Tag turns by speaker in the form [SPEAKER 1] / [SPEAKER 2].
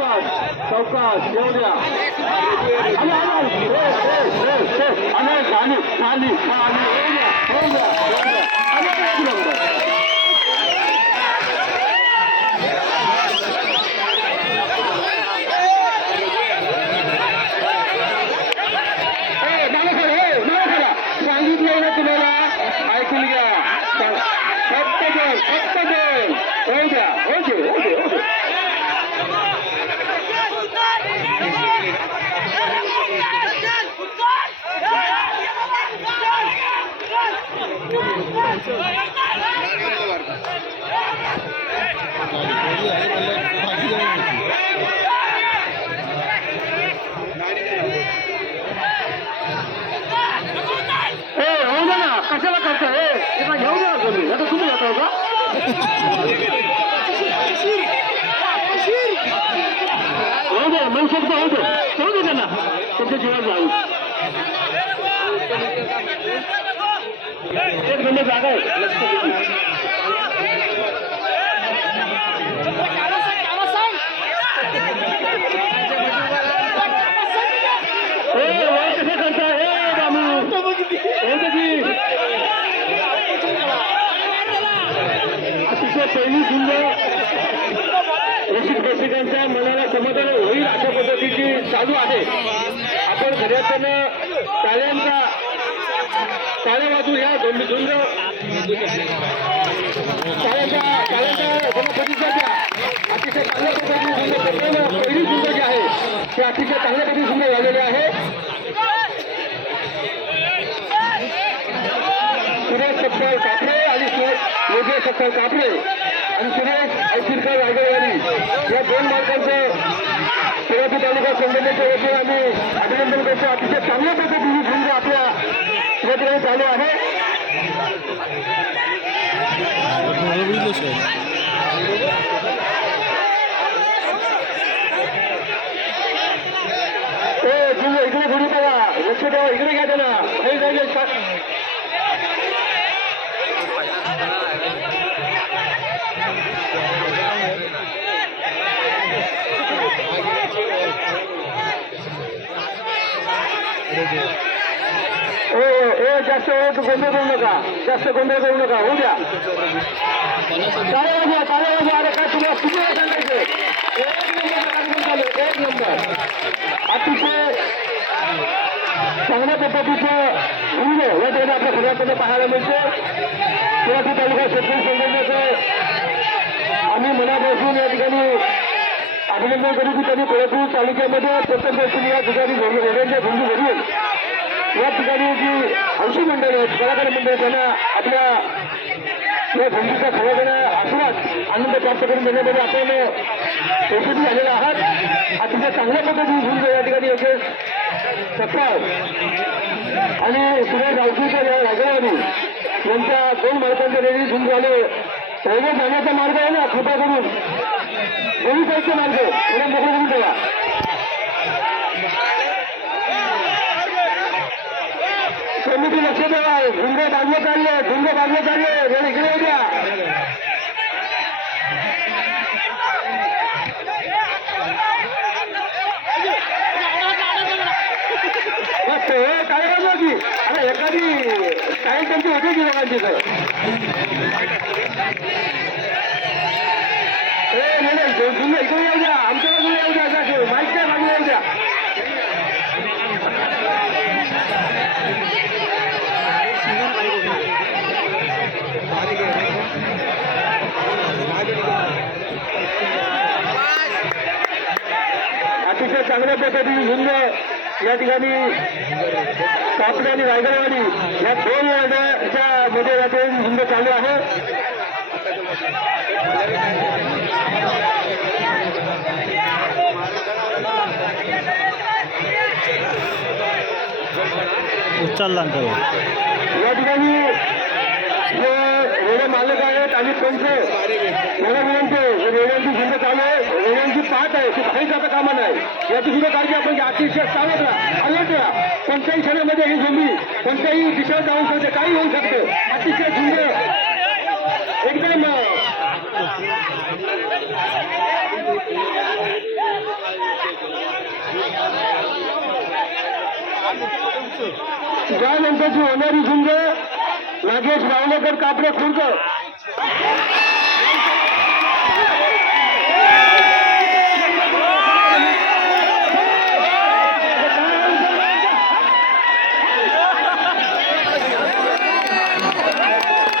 [SPEAKER 1] चौकाश येऊ द्या. येऊ द्या ना तुम्हाला? ऐकून घ्या. फक्त दोन फक्त दोन होऊ द्या ओके ओके द्या ना कशाला करताय ए इथं घेऊ द्या तुम्ही आता तुम्ही येतो का होऊ दे नऊ शकतो होऊ दे होऊ दे त्यांना तुमच्या जीवन जाऊ एक मिनिट जागा आहे लक्ष द्या. ए वर कसं करताय ए रामू होऊ दे की अतिशय पहिली सुंदर रसिक रसिकांच्या मनाला समाधान होईल अशा पद्धतीची चालू आहे. आपण खऱ्यापणे टाळ्यांचा टाळ्या वाजू या धुंद. टाळ्यांच्या टाळ्यांच्या अतिशय चांगल्या पद्धतीने सुंदर पहिली सुंदर जी आहे ती अतिशय चांगल्या पद्धतीने सुंदर झालेली आहे. सुरेश सत्तर कापरे सत्तर कापरे आणि सुरेश ऐशिरकर रायगडवाडी या दोन मार्गांचं सोलापूर तालुका संघटनेच्या वतीने आम्ही अभिनंदन करतो. अतिशय चांगल्या पद्धतीने सुंदर आपल्या या ठिकाणी चालू आहे. इकडे घडू बघा लक्ष ठेवा इकडे घ्या त्यांना हे जाईल ओ ए जास्त वेळ गोंधळ करू नका. जास्त गोंधळ करू नका. होऊ द्या. चालेल वाजवा चालेल वाजवा अरे काय तुम्हाला किती वेळ सांगायचं? एक नंबर कार्यक्रम चालू? एक नंबर. अतिशय चांगल्या पद्धतीचं म्हणजे या ठिकाणी आपल्या सगळ्यांकडे पाहायला मिळते. सोलापूर तालुका शेतकरी संघटनेचं आम्ही मनापासून या ठिकाणी अभिनंदन करू की त्यांनी कोल्हापूर तालुक्यामध्ये प्रथम दर्शनी या ठिकाणी घोड्यांच्या झुंजी घडवून या ठिकाणी जी हौशी मंडळ आहेत कलाकार मंडळ त्यांना आपल्या या झुंजीचा सगळ्याजण आशीर्वाद आनंद प्राप्त करून देण्यामध्ये आपण यशस्वी झालेला आहात. अतिशय चांगल्या पद्धतीने झुंज या ठिकाणी यशस सत्ताव आणि सुरेश गावकीकर या राजवाडी यांच्या दोन मार्गांचे रेडी झुंज झाले पहिले जाण्याचा मार्ग आहे ना कृपा करून. दोन्ही साईडचे मार्ग थोडे मोकळे करून ठेवा समिती लक्ष ठेवा झुंग बाजूला काढले झुंग बाजूला काढले वेळ इकडे येऊ द्या मस्त हे काय वाजवा की अरे एखादी काय त्यांची होते की लोकांची तर ए नाही नाही झुंग इकडे येऊ द्या आमच्या बाजूला येऊ द्या असा माईक काय बाजूला येऊ द्या अतिशय चांगल्या पद्धतीने झुंज या ठिकाणी कापडे आणि रायगडवाडी या दोन वाड्याच्या मध्ये या ठिकाणी झुंज चालू आहे.
[SPEAKER 2] तो.
[SPEAKER 1] या ठिकाणी जे रेल्वे मालक आहेत आणि त्यांचे मला आहे, हे रेल्वेची झुंज चालू आहे. जी पाठ आहे ती खाली जाता कामा नाही. याची सुद्धा काळजी आपण अतिशय सावध राहा. अलर्ट राहा. कोणत्याही क्षणामध्ये ही झोंबी कोणत्याही दिशा जाऊ शकते काही होऊ शकतं. अतिशय झुंबे एकदम त्यानंतरची होणारी झुंज नागेश रावणेकर कापडे खुर्द